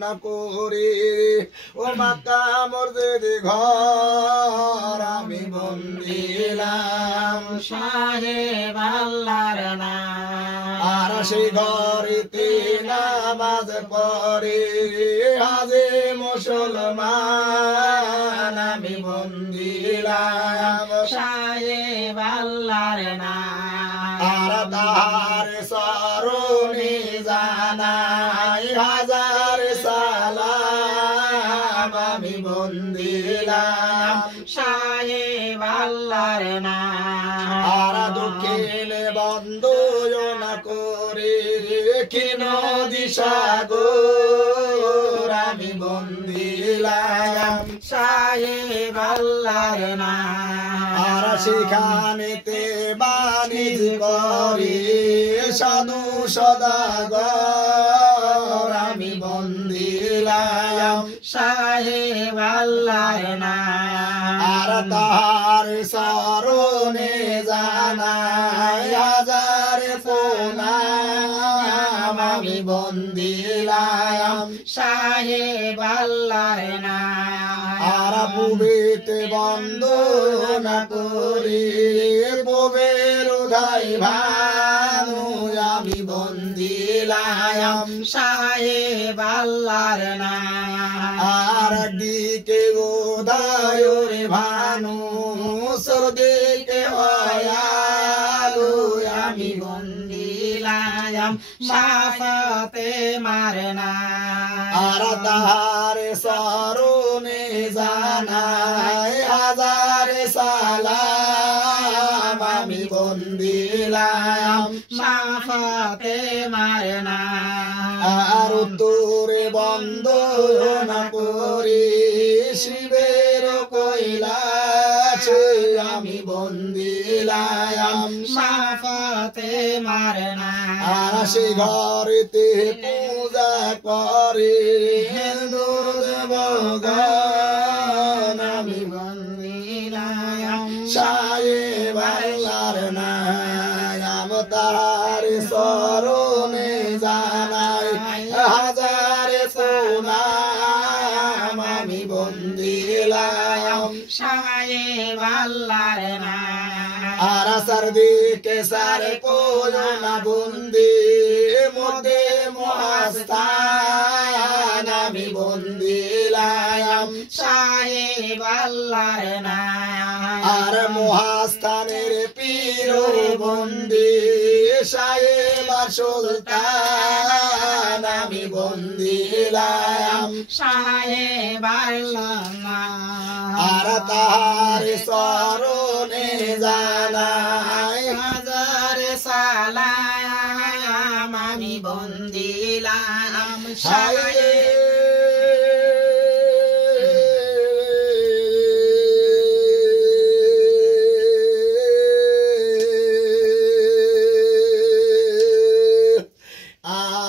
না করি ও মক্কা মসজিদে ঘর আমি বন্দিলাম সাহেব আল্লাহর নাম আর সেই ঘরেতে নামাজ পড়ে হাজে মুসলমান আমি বন্দিলাম সাহেব আল্লাহর নাম আর তাহার স্মরণে জানাই হাজার সালাম আমি বন্দিলাম সাহেব আল্লাহর নাম আর দুঃখের বন্ধ না করে কিন দিশাগর আমি বন্দিলাম সাহেব আল্লাহর নাম আর সেখানেতে বাণিজ্য করি সাধু সদাগর আমি বন্দিলাম সাহেব আল্লাহর নাম আর তাহার স্মরণে জানাই হাজার প্রণাম আমি বন্দিলাম সাহেব আল্লাহর নাম আর বুবেতে বন্ধ না করি বুবের উদয় ভানু আমি বন্দিলাম সাহেব আল্লাহর নাম আর দিকে উদয়ের ভানু সরদিকে হয়ালু আমি বন্দিলাম সাফাতে মারনা আর তাহার স্মরণে জানাই হাজার সালাম আমি বন্দিলাম সাফাতে মারনা আর উত্তরে বন্ধ না করি শিবের কৈলাস আমি বন্দিলাম সাফাতে মারনা আর সে ঘরেতে পূজা করে দুর্দেব গান আমি বন্দিলাম সাহেব আল্লাহর নাম তার স্মরণে জানাই হাজার প্রণাম আমি বন্দিলাম সাহেব আল্লাহর নাম আর সারদিকে সারে কোয় না বন্দি মধ্যে মহাস্থান আমি বন্দিলাম সাহেব আল্লাহর নাম আর মহাস্থানের পীর বন্দি সাহেব সুলতান আমি বন্দিলাম সাহেব আল্লাহর নাম আর তাহার স্মরণে জানাই হাজার সালাম আমি বন্দিলাম সাহেব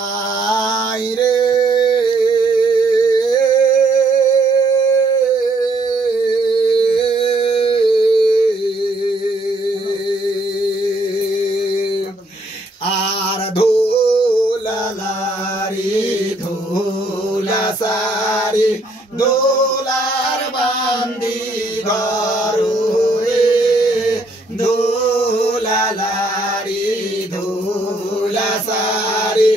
আইরে আর ধুলালারি ধুলা সারি দোলার বান্দি ঘরে ধুলালারি ধুলা সারি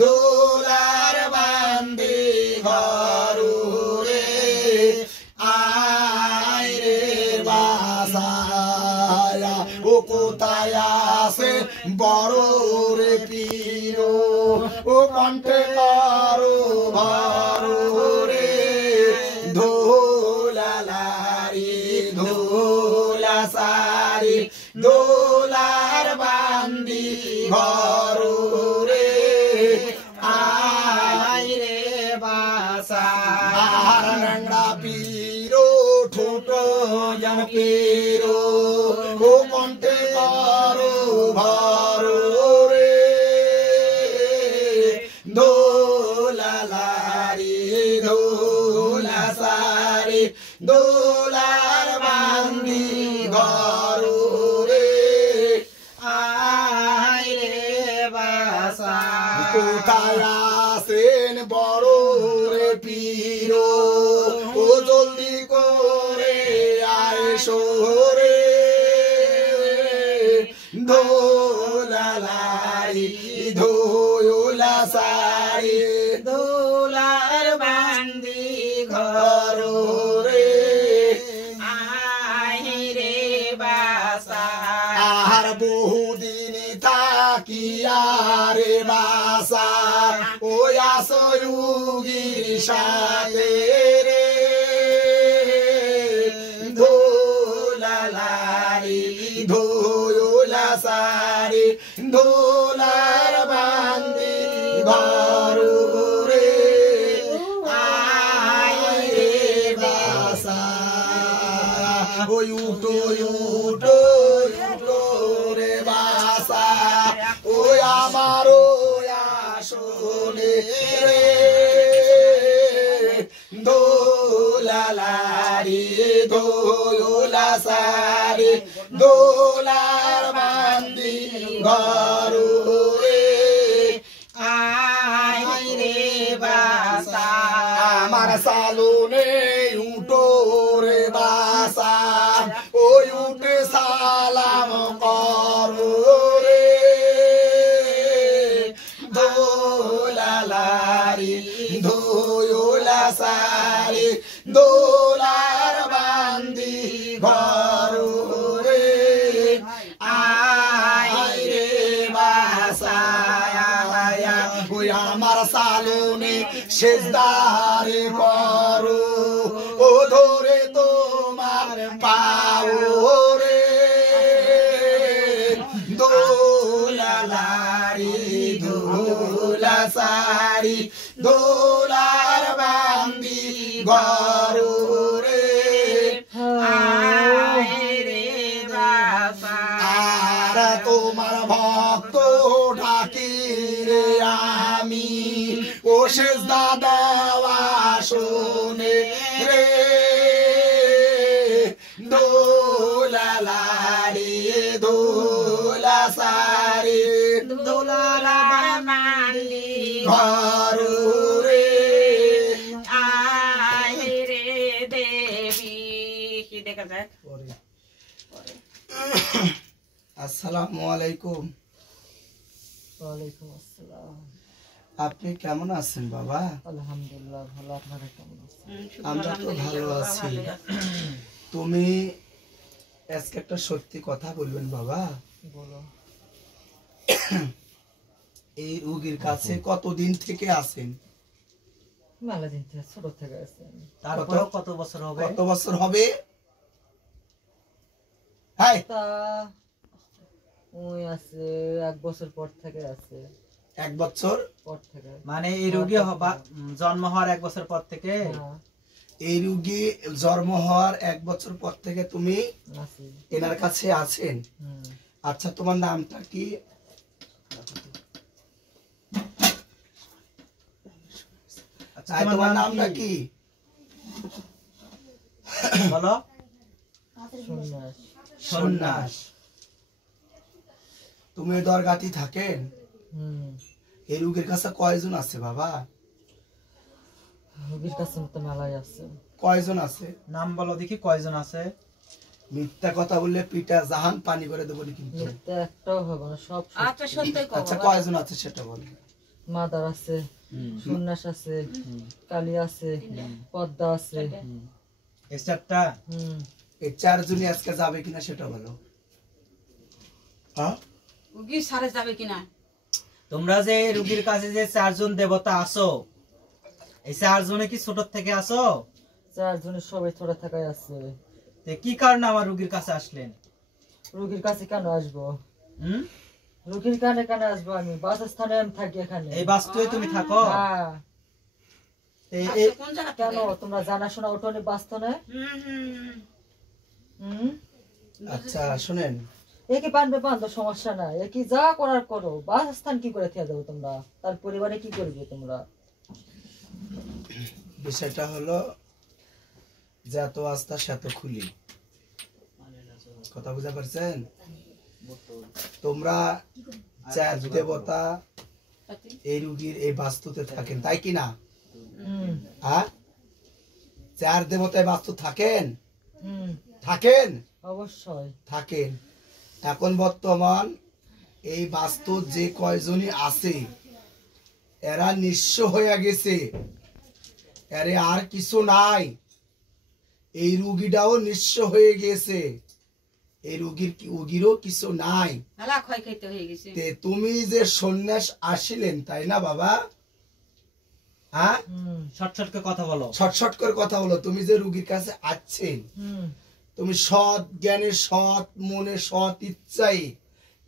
দোলার বান্দি ঘরে আইরে বাসায়া ও কোথায় আসে বড় রে পীরো ও কণ্ঠে করো ভরো রে ধোলালারি ধোলা সারি দোলার বান্দি ঘরো রে আইরে বাসা আর রঙ্গা পীরো ঠোঁটো জন পীরো ও কণ্ঠে করো ভরো রে দোলালারি দোলা সারি দোলার বান্দি ঘরো রে আইরে বাসা কোথায় আসেন বড় রে পীরো ও জলদি করে আইসো রে দোলালাই ধোলা সারি দোলার বান্দি ঘর রে আহি রে বাসা আর বহুদিন থাকিয়া রে বাসা ও আসয়ুগির সাথে রে দোলালাই ধোলা সারি দোলার বান্দি ঘর রে আয় রে বাসা ওই উঠো উঠো উঠো রে বাসা ওই আমারও আসলে রে দোলালারি দোলা সারি দোলার বান্দি ঘর রে আহি রে বাসা আমার সালুনে উঠো রে বাসা ওই উঠে সালাম করো রে দোলালারি ধোলা সারি দোলার বান্দি ঘর রে আয় রে বাসা ওই আমার সালুনে সেজদারে করো ও ধরে তোমার পাও রে দোলালারি দোলা সারি দোলার বান্দি ঘর রে আহি রে বাসা আর তোমার ভক্ত ঢাকি রে আমি ও সেজদা দেওয়া শোনে রে দোলালারি দোলা সারি দোলার বান্দি ঘর রে আহি রে দেবী কি দেখা যায় আসসালামু আলাইকুম। ওয়ালাইকুম আসসালাম। আপনি কেমন আছেন বাবা? আলহামদুলিল্লাহ ভালো, আপনারা কেমন আছেন? আমরা তো ভালো আছি। তুমি আজকে একটা সত্যি কথা বলবেন বাবা। বলো। এই রোগীর কাছে কতদিন থেকে আছেন? মেলা দিন থেকে, ছোট থেকে আছেন। তারপরেও কত বছর হবে? কত বছর হবে? হাই তা ওই আছে 1 বছর পর থেকে আছে। 1 বছর পর থেকে মানে এই রোগী হবা জন্ম হওয়ার 1 বছর পর থেকে? হ্যাঁ, এই রোগী জন্ম হওয়ার 1 বছর পর থেকে তুমি আছি। এনার কাছে আছেন। হুম। আচ্ছা, তোমার নামটা কি? আচ্ছা, তোমার নামটা কি? বলো। সন্ন্যাস। সন্ন্যাস। তুমি ওই দরগাটি থাকেন? হুম। এই রোগীর কাছে কয়জন আছে বাবা? রোগীর কাছে তো মেলাই আছে। কয়জন আছে? নাম বলো দেখি কয়জন আছে। মিথ্যা কথা বললে পিঠা জাহান পানি করে দেবো কিন্তু। মিথ্যা একটাও হবে না, সব সত্যি। আচ্ছা সত্যি কও আচ্ছা, বাবা। কয়জন আছে সেটা বল। মাদার আছে, সন্ন্যাস আছে, কালী আছে, পদ্মা আছে। এই চারটা? হুম। এই 4 জনই আজকে যাবে কিনা সেটা বলো। হ্যাঁ, উগি সারে যাবে কিনা? তোমরা যে রোগীর কাছে যে 4 জন দেবতা আসো, এই 4 জনে কি ছোট থেকে আসো? 4 জনের সবাই ছোট থাকায় আছে। তে কি কারণে আমার রোগীর কাছে আসলেন? রোগীর কাছে কেন আসবো? হুম? রোগীর কানে কানে আসবো আমি? বাসস্থানে আমি থাকি এখানে। এই বাস্তুয়ে তুমি থাকো? হ্যাঁ। তে আচ্ছা, কোন জায়গা কেন থেকে? তোমরা জানাশোনা উঠোনে বাস্তনে? হুম। আচ্ছা শুনেন, একই বানবে বান্ধব, সমস্যা নাই। একই যা করার করো। বাসস্থান কি করে থেকে যাবো তোমরা? তার পরিবারে কি করবে তোমরা? বিষয়টা হলো যত আস্থা সেত খুলি। কথা বুঝতে পারছেন? তোমরা 4 দেবতা এই রোগীর এই বাস্তুতে থাকেন, তাই কি না? হুম। হ্যাঁ, চার দেবতায় বাস্তু থাকেন? হুম, থাকেন? অবশ্যই থাকেন। এখন বর্তমান এই বাস্তু যে কয়জনই আছে এরা নিঃস্ব হয়ে গেছে, এরে আর কিছু নাই। এই রুগীটাও নিঃস্ব হয়ে গেছে, এই রুগীরও কিছু নাই। মেলা ক্ষয় খেতে হয়ে গেছে। তে তুমি যে সন্ন্যাস আসিলেন তাই না বাবা? হ্যাঁ, হুম, শর্ট করে কথা বলো। ছটছট করে কথা বলো। তুমি যে রুগীর কাছে আসছেন, হুম, তুমি সৎ জ্ঞানে, সৎ মনে, সৎ ইচ্ছায়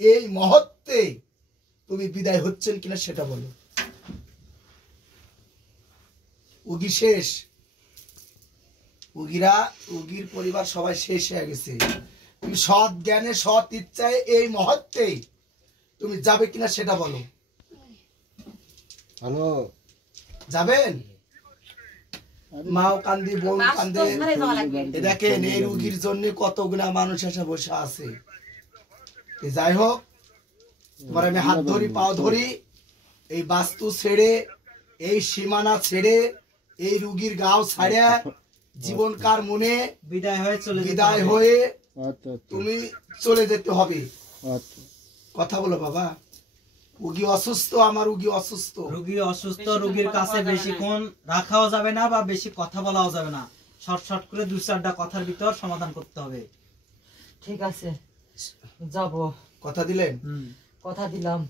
এই মুহূর্তে তুমি বিদায় হচ্ছেন কিনা সেটা বলো। উগি শেষ, উগির পরিবার সবাই শেষ হয়ে গেছে। তুমি সৎ জ্ঞানে, সৎ ইচ্ছায় এই মুহূর্তে তুমি যাবে কিনা সেটা বলো। হ্যালো, যাবেন? মাও কান্দি, বোন কান্দে। বাস্তব যাওয়া লাগবে। এ দেখেন এই রুগীর জন্য কতগুলা মানুষ এসে বসে আছে। এ যাই হোক, তোমার আমি হাত ধরি, পাও ধরি, এই বাস্তু ছেড়ে, এই সীমানা ছেড়ে, এই রুগীর গাঁও ছাড়ে জীবনকার মনে বিদায় হয়ে চলে যেতে বিদায় হবে। হয়ে আচ্ছা আচ্ছা তুমি চলে যেতে হবে। আচ্ছা। কথা বলো বাবা। রুগী অসুস্থ, আমার রুগী অসুস্থ। রুগী অসুস্থ, বেশিক্ষণ রুগীর কথা কাছে বলা যাবে বেশিক্ষণ রাখাও যাবে না বা বেশি কথা বলাও যাবে না। শর্ট করে 2-4টা কথার ভিতর সমাধান করতে হবে। ঠিক আছে, যাব। কথা দিলেন? কথা দিলাম।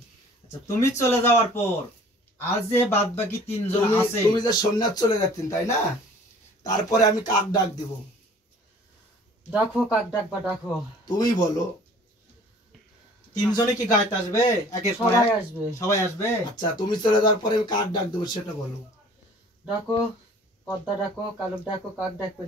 আচ্ছা, তুমি চলে যাওয়ার পর আর যে বাদ বাকি 3 জন আছে, তুমি যে সন্ন্যাস চলে যাচ্ছেন তাই না? তারপরে আমি কাক ডাক দিব, ডাকো, কাক ডাকবা ডাকো। তুমি বলো। 3 জনে কি গাইতে আসবে? একের পর সবাই এক? আসবে। সবাই আসবে। আচ্ছা, তুমি চলে যাওয়ার পরে আমি কাক ডাক দেবো সেটা বলো। ডাকো, পদ্মা ডাকো, কালুক ডাকো, কাক ডাকবে।